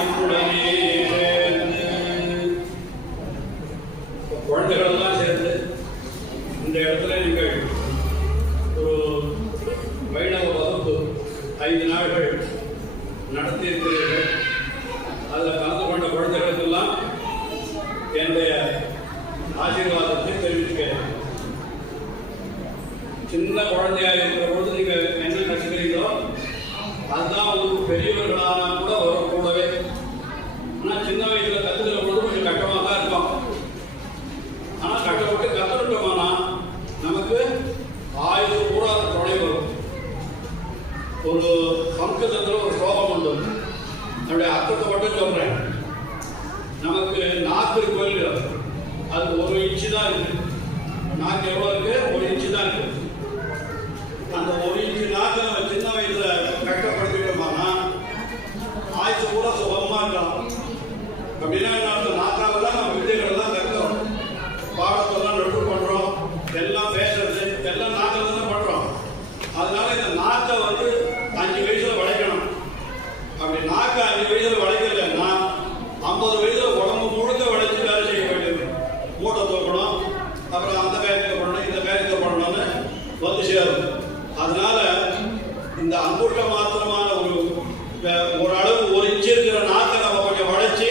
அன்புடனே சேர்ந்து குழந்தைகள் எல்லாம் சேர்ந்து இந்த இடத்துல நீங்கள் ஒரு வைணவ வகுப்பு 5 நாட்கள் நடத்தியிருக்கிறீர்கள். அதில் கலந்து கொண்ட குழந்தைகளுக்கெல்லாம் என்னுடைய ஆசீர்வாதத்தை தெரிவித்துக்கிறேன். சின்ன குழந்தையாக இருக்கிற பொழுது நீங்கள் என்ன கற்றுக்கிறீங்களோ அதுதான் ஒரு பெரியவர்களான கூட வரக்கூடவே. ஆனால் சின்ன வயசில் கற்றுக்கிற பொழுது கொஞ்சம் கட்டமாக தான் இருக்கும். ஆனால் கட்டப்பட்டு கற்றுக்கிட்டோம்னா நமக்கு ஆயுத கூட துணை வரும். ஒரு சம்ஸ்கிருதத்தில் ஒரு ஸ்லோகம் உண்டு, என்னுடைய அர்த்தத்தை மட்டும் சொல்கிறேன். நமக்கு நாக்கு கோயில் அது 1 இன்ச்சு தான் இருக்கு. நாக்கு எவ்வளோ இருக்கு? 1 இன்ச்சு தான் இருக்கு. அந்த 1 இன்ச்சு நாக்கு நம்ம சின்ன வயசுல கஷ்டப்படுத்திட்டோம்னா ஆயுசு கூட சுகமா இருக்கலாம். அப்படின்னா நாக்காக தான் நம்ம வித்தைகளெல்லாம் கற்றுறோம், பாடத்தெல்லாம் நட்டு பண்றோம், எல்லாம் பேசுறது எல்லாம் நாக்கில் தான் பண்றோம். அதனால இந்த நாக்கை 5 வயசுல வளைக்கணும். அப்படி நாக்கை 5 வயசுல வளைக்கலன்னா 50 வயசுல உடம்பு முழுக்க வளைச்சு வேலை செய்ய வேண்டியது. மூட்டை தூக்கணும், அப்புறம் அந்த காரியத்தை பண்ணணும், இந்த காரியத்தை பண்ணணும்னு வந்து சேரும். அதனால இந்த அங்குஷ்ட மாத்திரமான ஒரு அளவு 1 இன்ச்சு இருக்கிற நாக்கை நம்ம கொஞ்சம் வளைச்சு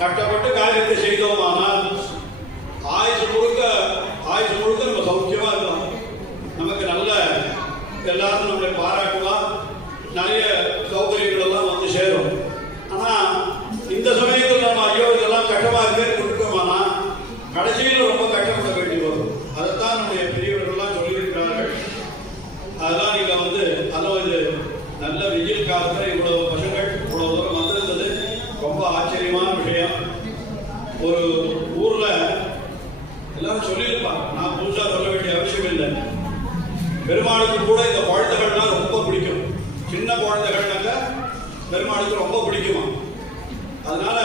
கட்டப்பட்டு காரியத்தை செய்தோமானால் ஆயுசு முழுக்க நம்ம சௌக்கியமா இருக்கலாம். நமக்கு நல்ல எல்லாரும் நம்மளை பாராட்டுவான், நிறைய சௌகரியங்கள் எல்லாம் வந்து சேரும். ஆனா இந்த சமயத்தில் நம்ம ஐயோ இதெல்லாம் கட்டமாக இருக்கேன்னு கொடுத்தோமானா கடைசியில் ரொம்ப கஷ்டப்பட வேண்டி வரும். அதைத்தான் நம்முடைய பெரியவர்கள்லாம் சொல்லியிருக்கிறார்கள். அதெல்லாம் நீங்க அதுவும் இது நல்ல வெயில் காலத்தில் இவ்வளவு பசங்கள் இவ்வளவு தூரம் வந்திருந்தது ரொம்ப ஆச்சரியமான விஷயம். ஒரு ஊர்ல எல்லாரும் சொல்லியிருப்பாங்க, நான் புதுசா சொல்ல வேண்டிய அவசியம் இல்லை. பெருமாளுக்கு கூட இந்த குழந்தைகள்லாம் ரொம்ப பிடிக்கும். சின்ன குழந்தைகள்னாக்க பெருமாளுக்கு ரொம்ப பிடிக்குமா. அதனால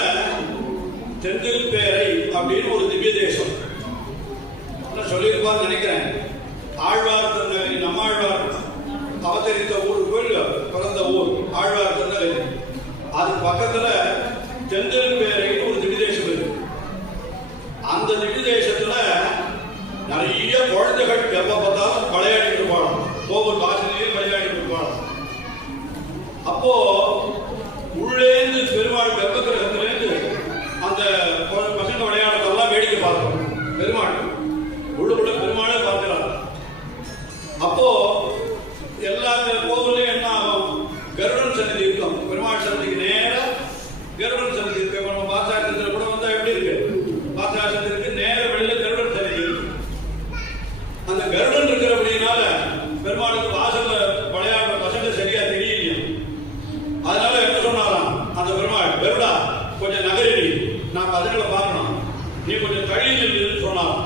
தென்திருப்பேரை அப்படின்னு ஒரு திவ்ய தேசம் சொல்லியிருப்பான்னு நினைக்கிறேன். ஆழ்வார் திருநகரி, நம்மாழ்வார் அவதரித்த ஊர், பிறந்த ஊர் ஆழ்வார் திருநகரி. அது பக்கத்துல தென்திருப்பேரைன்னு ஒரு திவ்ய தேசம் இருக்கு. அந்த திவ்ய தேசத்துல நிறைய குழந்தைகள் எப்ப பார்த்தாலும் விளையாடிட்டு இருப்பாங்க, ஒவ்வொரு வாசலையும் விளையாடிட்டு இருப்பாங்க. அப்போ உள்ளேந்து பெருமாள் கர்ப்பகிரகத்திலேருந்து அந்த பசங்க விளையாடுறதெல்லாம் வேடிக்கை பார்க்கணும். பெருமாள் உள்ளுக்குள்ள பெருமாளே பார்க்கிறார். அப்போ எல்லா கோவிலையும் என்ன ஆகும், கருடன் சன்னதி இருக்கும். பெருமாள் சன்னதிக்கு நேரம் கருடன் சன்னதி இருக்கு. நம்ம பாசாசனத்தில் கூட வந்தா எப்படி இருக்கு, பாசாசனத்திற்கு நேர வெளியில கருடன் சன்னதி இருக்கு. அந்த கருடன் இருக்கிற அப்படின்னால பெருமாளுக்கு வாசல்ல விளையாடுற பசங்க சரியா தெரியலையா. அதனால என்ன சொன்னாராம் அந்த பெருமாள், கருடா கொஞ்சம் நகரி, நான் பசங்களை பார்க்கணும், நீ கொஞ்சம் தழியில் சொன்னாராம்.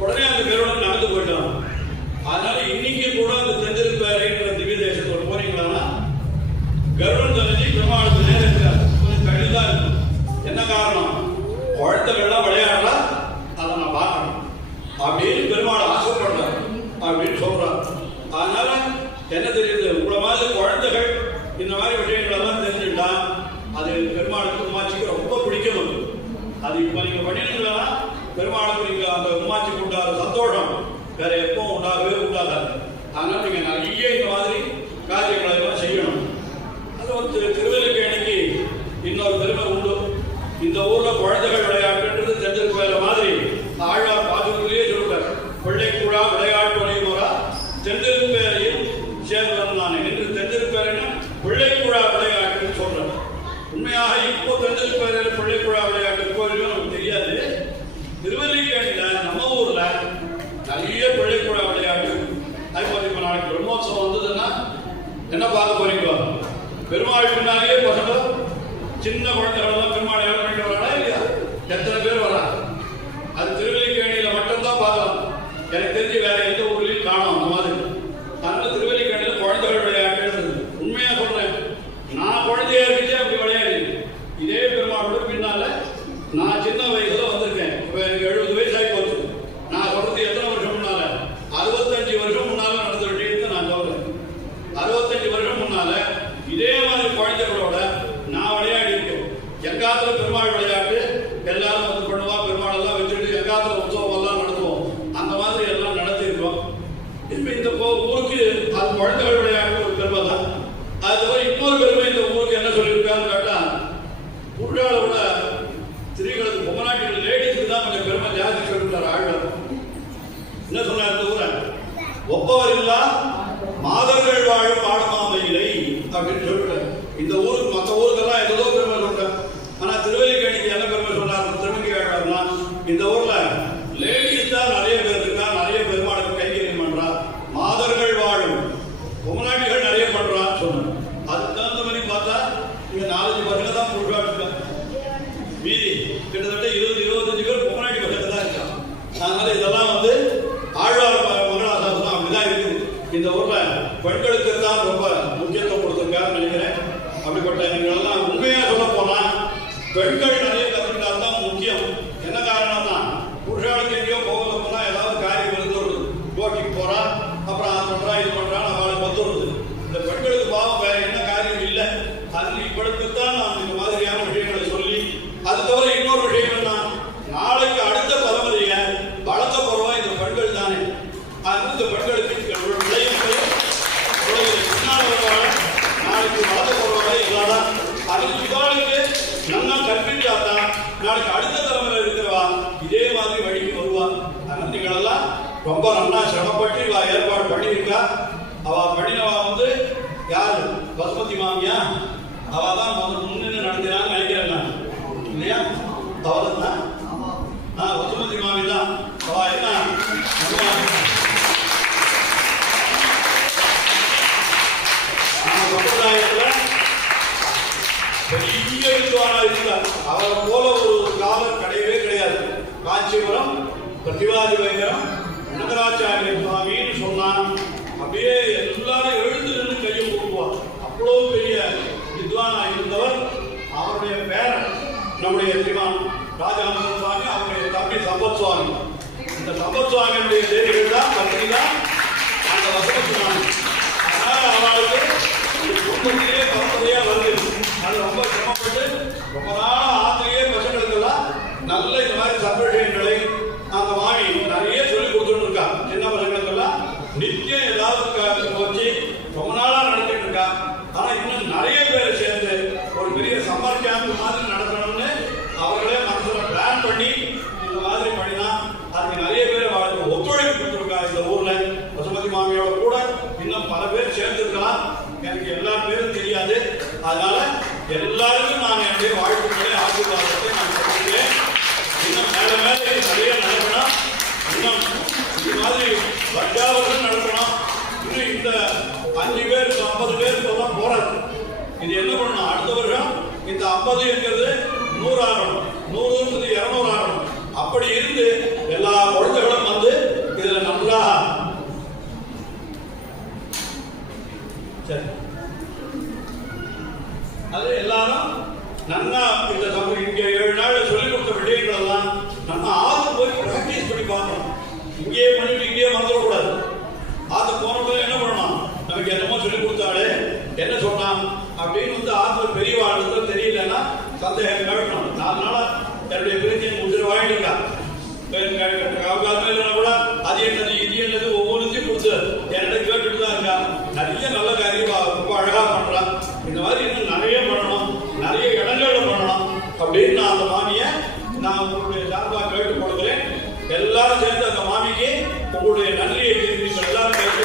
உடனே அந்த கருடன் நடந்து போயிட்டான். அதனால இன்னைக்கு கூட அந்த தென்திருப்பேரைன்ற திவ்ய தேசத்தோட போறீங்களா கருடன் சன்னதி பெருமாளுக்கு நேரம் இருக்காது, கொஞ்சம் தழிதான் இருக்கும். என்ன காரணம், குழந்தைகள்லாம் விளையாடுறா, அதை நான் பார்க்கணும் அப்படின்னு பெருமாள் ஆசைப்படுறார் அப்படின்னு சொல்றார். அதனால என்ன தெரியுது, உங்களை மாதிரி குழந்தைகள் இந்த மாதிரி விஷயங்கள் எல்லாம் தெரிஞ்சுட்டா அது பெருமாளுக்கு உமாச்சிக்கு ரொம்ப பிடிக்கும். அது இப்ப நீங்க பண்ணிட்டீங்களா பெருமாளுக்கு நீங்க அந்த உமாச்சிக்கு உண்டாத சந்தோஷம் வேற எப்பவும் உண்டாகவே உண்டாகாது. அதனால நீங்க நிறைய இந்த மாதிரி காரியங்களை எல்லாம் செய்யணும். அது திருவல்லிக்கேணிக்கு இன்னொரு பெருமை உண்டு. இந்த ஊர்ல குழந்தைகள் விளையாட்டுன்றது தென்திருப்பேரை மாதிரி ஆழ்வார் பாதுகாப்பிலேயே சொல்றார், பிள்ளைக்குழா விளையாட்டு முறா தென்திருப்பேரையும் சேர்ந்தவன் நான் என்று. தென்திருப்பேரைன்னா பிள்ளைக்குழா விளையாட்டுன்னு சொல்றேன். உண்மையாக இப்போ தென்திருப்பேரையில் பிள்ளைக்குழா விளையாட்டு கோயிலும் நமக்கு தெரியாது. திருவல்லிக்கேணியில நம்ம ஊர்ல நிறைய பிள்ளைக்குழா விளையாட்டு. அது போல இப்ப நாளைக்கு பிரம்மோத்சவம் வந்ததுன்னா என்ன பார்க்க போறீங்களோ, பெருமாள் பின்னாலேயே பசங்க சின்ன குழந்தைகள் பெருமாள் பண்ணிட்டு வராங்களா இல்லையா, எத்தனை பேர் வரா. அது திருவல்லிக்கேணியில மட்டும்தான் பார்க்கலாம். எனக்கு தெரிஞ்சு வேற எந்த ஊர்லயும் காணும் அந்த மாதிரி. அதனால திருவல்லிக்கேணியில குழந்தைகள் விளையாட்டு. உண்மையா சொல்றேன், நான் குழந்தையா இருந்துச்சு அப்படி விளையாடி இதே பெருமாளோட பின்னால நான் சின்ன வயசுல வந்திருக்கேன். இப்ப எனக்கு 70 வயசு ஆகி போச்சு. நான் சொல்றது எத்தனை வருஷம் முன்னால, 65 வருஷம் முன்னால நடந்த விஷயத்தை நான் சொல்றேன். 65 வருஷம் முன்னால இதே மாதிரி குழந்தைகளோட நான் காலத்துல பெருமாள் விளையாட்டு எல்லாரும் வந்து பண்ணுவோம், பெருமாள் எல்லாம் வச்சுட்டு எங்காத்துல உற்சவம் எல்லாம் நடத்துவோம். அந்த மாதிரி எல்லாம் நடத்திருக்கோம். இப்ப இந்த ஊருக்கு அது குழந்தைகள் விளையாட்டு ஒரு பெருமை தான். அது தவிர இன்னொரு பெருமை இந்த ஊருக்கு என்ன சொல்லியிருக்கான்னு கேட்டா, புருஷால விட ஸ்திரீகளுக்கு பொம்மநாட்டிகள் லேடிஸ்க்கு தான் கொஞ்சம் பெருமை ஜாஸ்தி சொல்லிட்டார் ஆழ்வார். என்ன சொன்னார் இந்த ஊரை? ஒப்பவர் இல்லா மாதர்கள் வாழும் ஆடமாமையிலை அப்படின்னு சொல்லிட்டார். இந்த ஊருக்கு மற்ற ஊருக்கெல்லாம் ஏதோ பெருமை சொல்றார். ஆனா திருவல்லிக்கேணிக்கு என்ன பெருமை சொன்னார் திருமங்கை ஆழ்வார்னா, இந்த ஊர்ல லேடிஸ் தான் நிறைய பேர் இருக்கா, நிறைய பெருமாளுக்கு கைங்கரியம் பண்றா, மாதர்கள் வாழும் பொம்மநாட்டிகள் நிறைய பண்றான்னு சொன்னார். அதுக்கு தகுந்த மாதிரி பார்த்தா இங்க 4-5 பசங்க தான் புருஷா இருக்காங்க. மீதி கிட்டத்தட்ட 20-25 பேர் பொம்மநாட்டி பசங்க தான் இருக்காங்க. அதனால இதெல்லாம் வந்து ஆழ்வார் மங்களாசாசனம் அப்படிதான் இருக்குது. இந்த ஊர்ல பெண்களுக்கு தான் ரொம்ப முக்கியத்துவம் கொடுத்திருக்காருன்னு நினைக்கிறேன். அப்படிப்பட்ட எல்லாம் உண்மையா சொல்ல போனா பெண்கள் நிறைய கற்றுக்கிட்டா தான் முக்கியம். என்ன காரணம்னா, புருஷாளுக்கு எங்கேயோ போகல போனா ஏதாவது காரியம் இருந்து போட்டிக்கு போறா, அப்புறம் அது பண்றா இது பண்றான்னு அவளுக்கு வந்துடுது. இந்த பெண்களுக்கு பாவம் வேற என்ன காரியம் இல்லை. அதில் இப்படித்தான் நான் இந்த மாதிரியான விஷயங்களை சொல்லி, அது தவிர இன்னொரு விஷயம் என்ன, நாளைக்கு அடுத்த தலைமுறைய வளர்த்த போறவா இந்த பெண்கள் தானே. அது இந்த பெண்களுக்கு பின்னால் வருவாங்க, நாளைக்கு வளர்த்த போறவா இல்லாதான். அதுக்கு இவாளுக்கு நல்லா கற்பிச்சாதான் நாளைக்கு அடுத்த தலைமுறை இருக்கிறவா இதே மாதிரி வழிக்கு வருவா. அதனால நீங்களெல்லாம் ரொம்ப நல்லா சிரமப்பட்டு இவா ஏற்பாடு பண்ணியிருக்கா. அவ பண்ணினவா வந்து யாரு? பசுமதி மாமியா. அவ தான் முன்னின்று நடத்தினான்னு நினைக்கிறேன் நான், இல்லையா? அவதான் பசுமதி மாமி தான். அவ என்ன சம்பிரதாயத்துல பெரிய வித்வானா இருந்தார். அவரை போல ஒரு காலம் கிடையவே கிடையாது. காஞ்சிபுரம் பிரதிவாதி வைகரம் நகராச்சாரிய சுவாமின்னு சொன்னா அப்படியே எல்லாரும் எழுந்து நின்று கையை கொடுக்குவார். அவ்வளவு பெரிய வித்வானா இருந்தவர். அவருடைய பேரன் நம்முடைய திவான் ராஜானந்த சுவாமி, அவருடைய தம்பி சம்பத் சுவாமி. இந்த சம்பத் சுவாமியுடைய தேவிகள் தான் பத்னி தான் அந்த வசதி சுவாமி. அதனால அவளுக்கு குடும்பத்திலேயே பரம்பரையா வருது. அது ரொம்ப சிரமப்பட்டு ரொம்ப நாள் ஆத்திலேயே பசங்களுக்கெல்லாம் நல்ல இந்த மாதிரி சம்பிரதாயங்களை அந்த மாமி நிறைய சொல்லி கொடுத்துட்டு இருக்கா. சின்ன பசங்களுக்கெல்லாம் நித்தியம் ஏதாவது வச்சு ரொம்ப நாளா நடத்திட்டு இருக்கா. ஆனா இன்னும் நிறைய பேர் சேர்ந்து ஒரு பெரிய சம்மர் கேம்ப் மாதிரி நடத்தணும்னு அவர்களே மனசுல பிளான் பண்ணி இந்த மாதிரி பண்ணினா அதுக்கு நிறைய பேர் அவளுக்கு ஒத்துழைப்பு கொடுத்துருக்கா. இந்த ஊர்ல பசுமதி மாமியோட கூட இன்னும் பல பேர் சேர்ந்திருக்கலாம். எனக்கு எல்லா பேரும் தெரியாது. அதனால எல்லாருக்கும் நான் என்னுடைய வாழ்த்துக்களை ஆசீர்வாதத்தை நான் சொல்லிக்கிறேன். இன்னும் மேல மேல நிறைய நடக்கணும். இன்னும் இது மாதிரி வட்டாவர்கள் நடக்கணும். இன்னும் இந்த 5 பேர் 50 பேர் தான் போறது. இது என்ன பண்ணணும்? அடுத்த வருஷம் இந்த 50 என்கிறது 100 ஆகணும், 100 200 ஆகணும். அப்படி இருந்து எல்லா குழந்தைகளும் வந்து இதுல நல்லா சரி அது எல்லாரும் நல்லா இந்த இங்க 7 நாள் சொல்லிக் கொடுத்த விஷயங்கள் எல்லாம் நம்ம ஆறு போய் பிராக்டிஸ் பண்ணி பார்க்கணும். இங்கேயே பண்ணிட்டு இங்கேயே மறந்துடக்கூடாது. ஆத்து போனப்ப என்ன பண்ணணும்? நமக்கு என்னமோ சொல்லிக் கொடுத்தாலே என்ன சொன்னான் அப்படின்னு வந்து ஆத்துல பெரிய வாழ்க்கை தெரியலன்னா சந்தேகம் கேட்கணும். 4 நாளா என்னுடைய பிரச்சனை உதிர வாங்கிட்டு கூட அது என்னது இது என்னது ஒவ்வொருத்தையும் கொடுத்து என்கிட்ட கேட்டுட்டு தான் இருக்கா. நிறைய நல்ல காரியம் ரொம்ப அழகா பண்றான். இந்த மாதிரி இன்னும் நிறைய பண்ணணும், நிறைய இடங்கள்ல பண்ணணும் அப்படின்னு நான் அந்த மாமியை நான் உங்களுடைய சார்பாக கேட்டு கொடுக்குறேன். எல்லாரும் சேர்ந்து அந்த மாமிக்கு உங்களுடைய நன்றியை தெரிவித்து எல்லாரும் கேட்டு